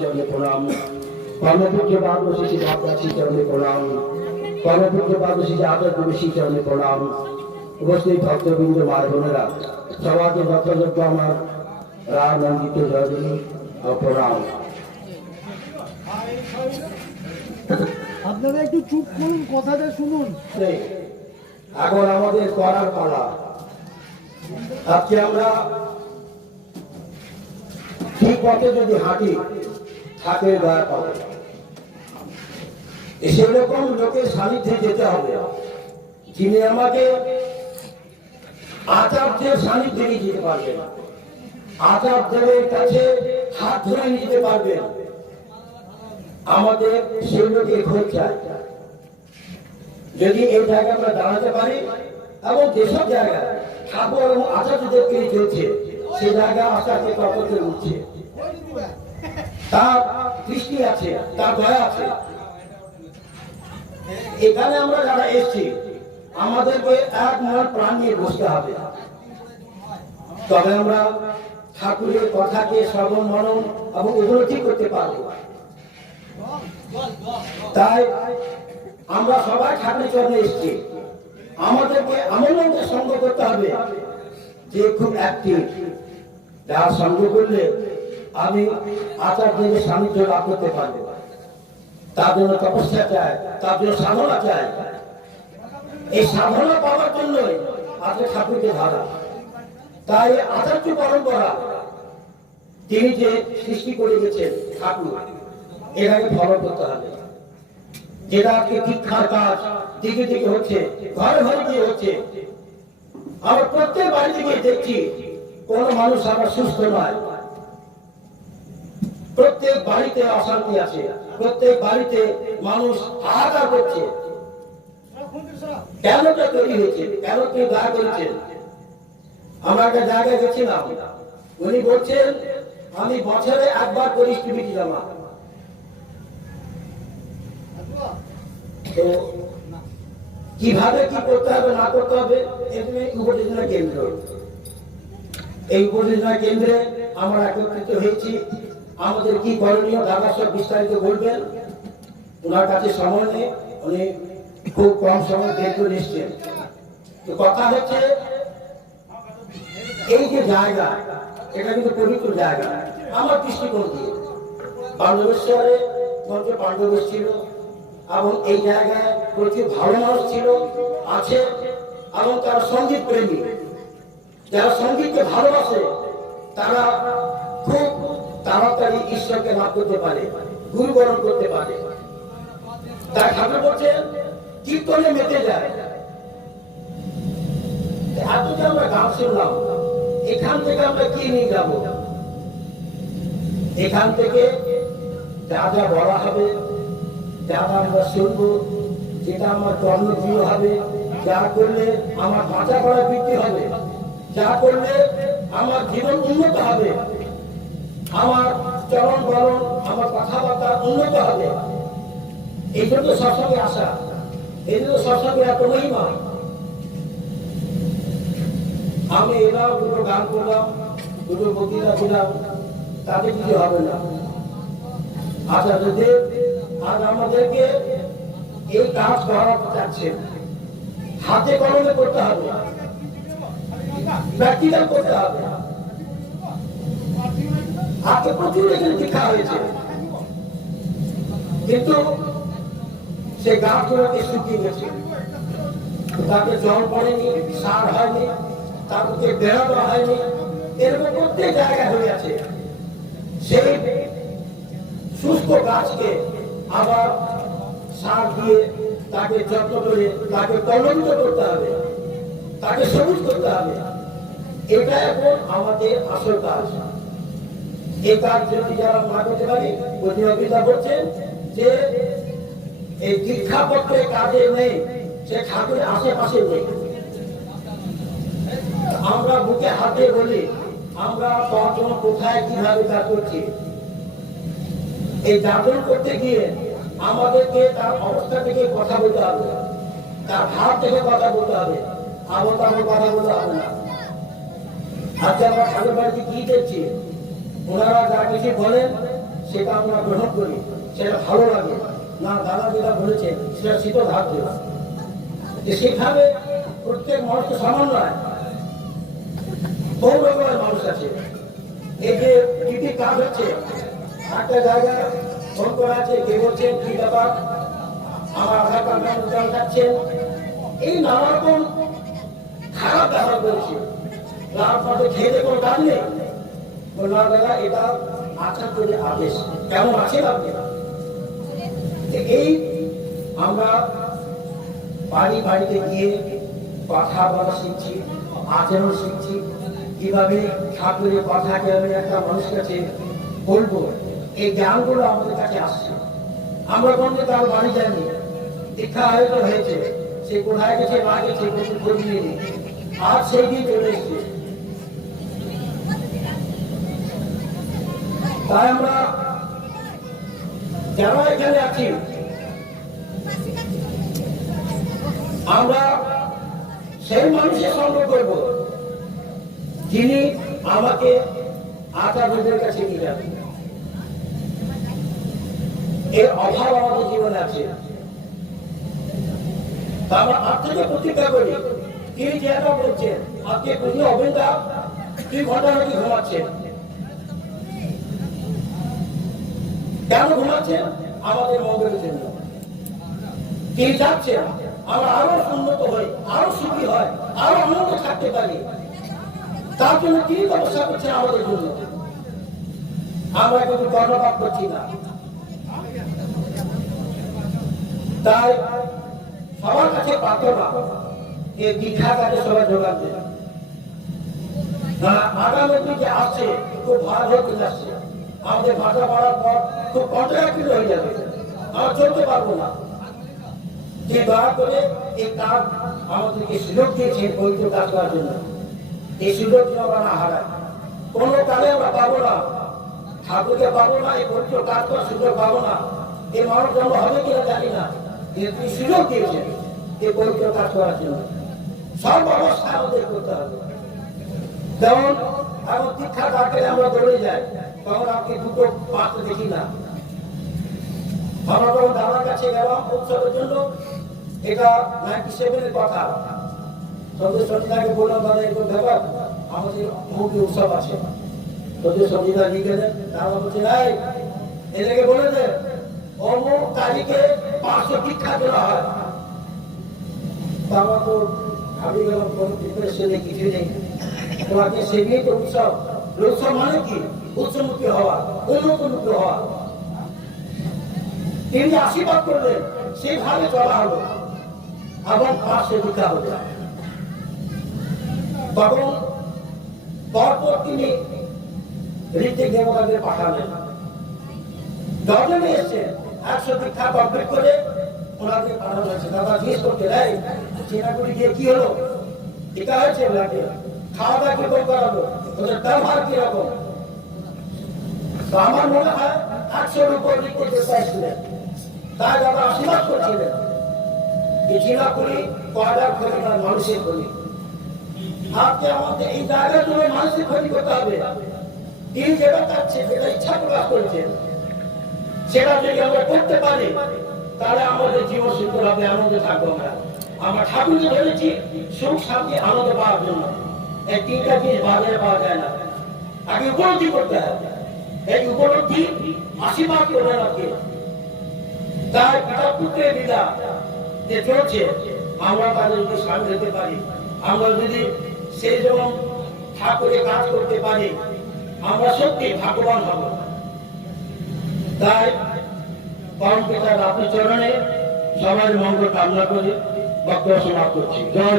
চরণে প্রণাম। কর্মপুত্র বাদশী বাপরাশি চরণে প্রণাম। কর্মপুত্র বাদশী আদর কবিশী চরণে প্রণাম। উপস্থিত ভক্তবৃন্দ মার বোনেরা সবাইকে যথাযোগ্য আমার অঙ্কিত জয়গুলি প্রণাম। আপনারা একটু চুপ করুন কথাটা শুনুন। এখন আমাদের করার পালা। আজকে আমরা ঠিক পথে যদি হাঁটি থাকে দয়া পাবো সেরকম লোকের সান্নিধ্যে যেতে হবে। যিনি আমাকে আচার্যের সান্নিধ্যে নিয়ে যেতে পারবেন, আচার্যের কাছে হাত ধরে নিতে পারবেন, আমাদের সেই লোকের খোঁজ চাই যদি এই জায়গায় আমরা দাঁড়াতে পারি, এবং যেসব জায়গায় ঠাকুর এবং আচার্যদেরকে চলছে সে জায়গায় আচার্য তপতে উঠছে। তার দৃষ্টি আছে, তার দয়া আছে। এখানে আমরা যারা এসেছি আমাদেরকে এক মন প্রাণ নিয়ে বসতে হবে। তবে আমরা ঠাকুরের কথাকে মনন এবং উপলব্ধি করতে পারব। তাই আমরা সবাই ঠাকুরের চরণে এসেছি। আমাদেরকে এমন লোকের সঙ্গ করতে হবে যে খুব অ্যাক্টিভ যার সঙ্গ করলে আমি আচার্যের সান্নিধ্য লাভ করতে পারব। তার জন্য তপস্যা চাই, তার জন্য সাধনা চাই। এই সাধনা পাওয়ার জন্যই আজকে ঠাকুরকে ধরা। তাই আচার্য পরম্পরা, তিনি যে সৃষ্টি করে গেছেন ঠাকুর, এটাকে ফলো করতে হবে। যেটা আজকে দীক্ষার কাজ, দিকে দিকে হচ্ছে, ঘরে ঘরে গিয়ে হচ্ছে। আমরা প্রত্যেক বাড়িতে গিয়ে দেখছি, কোন মানুষ আমার সুস্থ নয়। প্রত্যেক বাড়িতে অশান্তি আছে। প্রত্যেক বাড়িতে মানুষ হাহাকার করছে। কেন এটা তৈরি হয়েছে? কেন কেউ দয়া করেছেন? আমরা একটা জায়গায় গেছিলাম। উনি বলছেন, আমি বছরে একবার করি টিভিটি জমা। কীভাবে কি করতে হবে, না করতে হবে এখানে উপযোজনা কেন্দ্র। এই উপযোজনা কেন্দ্রে আমরা একত্রিত হয়েছি। আমাদের কি করণীয়? দাদা সব বিস্তারিত বলবেন। ওনার কাছে সময় নেই, উনি খুব কম সময় করে এসছেন তো কথা হচ্ছে, এই যে জায়গা, এটা কিন্তু পবিত্র জায়গা। আমার দৃষ্টিকোণ দিয়ে। পাণ্ডবেশ্বরে মঞ্চ পাণ্ডব ছিল, এবং এই জায়গায় প্রচুর ভালো মানুষ ছিল, আছে, এবং তারা সংগীত প্রেমী। যারা সঙ্গীতকে ভালোবাসে, তারা ঈশ্বরকে লাভ করতে পারে, গুরু বরণ করতে পারে। তাই ঠাকুর বলছেন কীর্তনে মেতে যায়। এত যে আমরা গান শুনলাম, এখান থেকে আমরা কি নিয়ে যাব? এখান থেকে যা যা বলা হবে যা যা আমরা শুনব, যেটা আমার কর্মপ্রিয় হবে। যা করলে আমার বাঁচা করা বৃদ্ধি হবে, যা করলে আমার জীবন উন্নত হবে। আমার চরণ বরণ আমার কথাবার্তা উন্নত হবে। এই জন্য সৎসঙ্গে আসা। এই জন্য সৎসঙ্গে এত মহিমা। আমি এরাও দুটো গান করলাম, দুটো বক্তৃতা দিলাম, তাতে কিছু হবে না। আচার্যদেব আজ আমাদেরকে এই কাজ করাতে চাচ্ছেন। হাতে কলমে করতে হবে। প্র্যাকটিক্যাল করতে হবে। আজকে প্রচুর এখানে দীক্ষা হয়েছে। কিন্তু সে গাছগুলোকে শুকিয়ে গেছে। তাকে জল পড়েনি, সার হয়নি তাদেরকে বেড়া দেওয়া হয়নি, এরকম প্রত্যেক জায়গায় হয়ে আছে। সেই শুষ্ক গাছকে আবার সার দিয়ে তাকে যত্ন করে তাকে কলমিত করতে হবে, তাকে সবুজ করতে হবে। এটা এখন আমাদের আসল কাজ। আমরা বুকে হাতে বলি, আমরা কখন কোথায়, কীভাবে কাজ করছি? এই যাপন করতে গিয়ে আমাদেরকে তার অবস্থা থেকে কথা বলতে হবে। তার ভাব থেকে কথা বলতে হবে। আবার তারপর কথা বলতে হবে না। আজকে আমরা ঠাকুর বাড়িতে কি দেখছি? ওনারা যা কিছু বলেন সেটা আমরা গ্রহণ করি। সেটা ভালো লাগে। না, দাদা যেটা বলেছেন সেটা শীত ধার্য যে সেখানে প্রত্যেক মানুষ তো সমান নয় বহু রকমের মানুষ আছে। এই যে কি কাজ হচ্ছে একটা জায়গায় ফোন করা আছে, কে বলছেন কি ব্যাপার? আমার আধার কার্ড নাম্বার জানতাচ্ছেন এই নানা রকম খারাপ ব্যবহার করেছে তারপরে খেয়ে দিয়ে কোনো কাজ নেই। বললাম দাদা এটা আচার্যের আদেশ। কেমন আছেন আপনি তো এই আমরা বাড়ি বাড়িতে গিয়ে কথা বলা শিখছি, আচরণ শিখছি, কীভাবে ঠাকুরের কথা কীভাবে একটা মানুষের কাছে বলব, এই জ্ঞানগুলো আমাদের কাছে আসছে। আমরা কোনদিন তার বাড়ি যাইনি। দীক্ষা আয়োজন হয়েছে, সে কোথায় গেছে, না গেছে, কোনো খোঁজ নিয়ে আজ সেই দিন চলে এসেছে। তাই আমরা যারা এখানে আছি, আমরা সেই মানুষের সঙ্গ করব, যিনি আমাকে আচার্যদের কাছে নিয়ে যাবেন। এর অভাব আমাদের জীবনে আছে। আমরা আজ থেকে প্রতিজ্ঞা করি তিনি যেটা বলছেন, আজকে বুঝলে অভিনতা দুই ঘণ্টা নাকি ঘুমাচ্ছেন কেন ঘুমাচ্ছেন আমাদের মঙ্গলের জন্য। আমরা আরও উন্নত হই, আরও সুখী হয় আরও আনন্দ থাকতে পারি। তার জন্য করছেন আমাদের জন্য? আমরা কিন্তু কর্ণপাত করছি না। তাই সবার কাছে প্রার্থনা এই দীক্ষা কাজে সবাই আগামী দিকে আসছে, খুব ভালো আসছে। আমাদের ভাষা পড়ার পর খুব কন্ট্রাক্টিভ হয়ে যাবে আমরা চলতে পারব না। যে দয়া করে এই কাজ আমাদেরকে সুযোগ দিয়েছে পবিত্র কাজ করার জন্য। এই সুযোগ যেন আমরা না হারাই। কোনো কালে আমরা পাবো না। ঠাকুরকে পাবো না, এই পবিত্র কাজ করার সুযোগ পাবো না। এই মানব জন্ম হবে কিনা জানি না। কিন্তু তিনি সুযোগ দিয়েছেন এই পবিত্র কাজ করার জন্য। সব অবস্থা আমাদের করতে হবে। যেমন এখন দীক্ষা কাটলে আমরা দৌড়ে যাই। তখন আপনি দুটো পাত্র দেখি না। দাদার কাছে গেলাম উৎসবের জন্য এটা কথা। তোদের সঞ্জিতাকে বললাম উৎসব আছে। গেলেন দাদা বলছে নাই এদেরকে বলে দে অমুক তারিখে পাঁচশো দীক্ষা দেওয়া হয়। তা তো ভাবি গেলাম, কোনো প্রিপারেশনে কিছু নেই তোমাকে সেদিনই তো উৎসব। উৎসব মানে কি উৎসমুখী হওয়া, উন্নতমুখী হওয়া। তিনি আশীর্বাদ করলেন, সেইভাবে চলা হলো। এবং পাশে দিতে হলো। তখন পরপর তিনি ঋতিক দেবতাদের পাঠালেন। দশজনে এসছে একশো দীক্ষা কমপ্লিট করে ওনাদের পাঠানো হয়েছে। দাদা, জিজ্ঞেস করতে দেয় চেনাগুলি গিয়ে কি হলো? টিকা হয়েছে ওনাকে খাওয়া দাওয়া কীরকম করালো? ওদের ব্যবহার কীরকম আমার মনে হয় একশোর উপর লিখতে চাইছিলেন। তাই দাদা আশীর্বাদ করছিলেন। চিনা করি কয়লার ক্ষতি না মানুষের ক্ষতি আজকে আমাদের এই জায়গায় তুমি মানুষের ক্ষতি করতে হবে। তিনি যেটা চাচ্ছে যেটা ইচ্ছা প্রকাশ করেছেন সেটা যদি আমরা করতে পারি, তাহলে আমাদের জীবন সুন্দর হবে, আনন্দ থাকব আমরা। আমরা ঠাকুরকে ধরেছি, সুখ শান্তি আনন্দ পাওয়ার জন্য। এই তিনটা জিনিস বাজারে পাওয়া যায় না। উপলব্ধি করতে এই উপলব্ধি তাই পিতা পুত্রের লীলা যে চলছে, আমরা তাদের হতে পারি। আমরা যদি সেই ঠাকুরের কাজ করতে পারি, আমরা সত্যি ভাগ্যবান হব। তাই পরম পিতার আপনি চরণে সবার মঙ্গল কামনা করে বক্তব্য সমাপ্ত করছি। জয়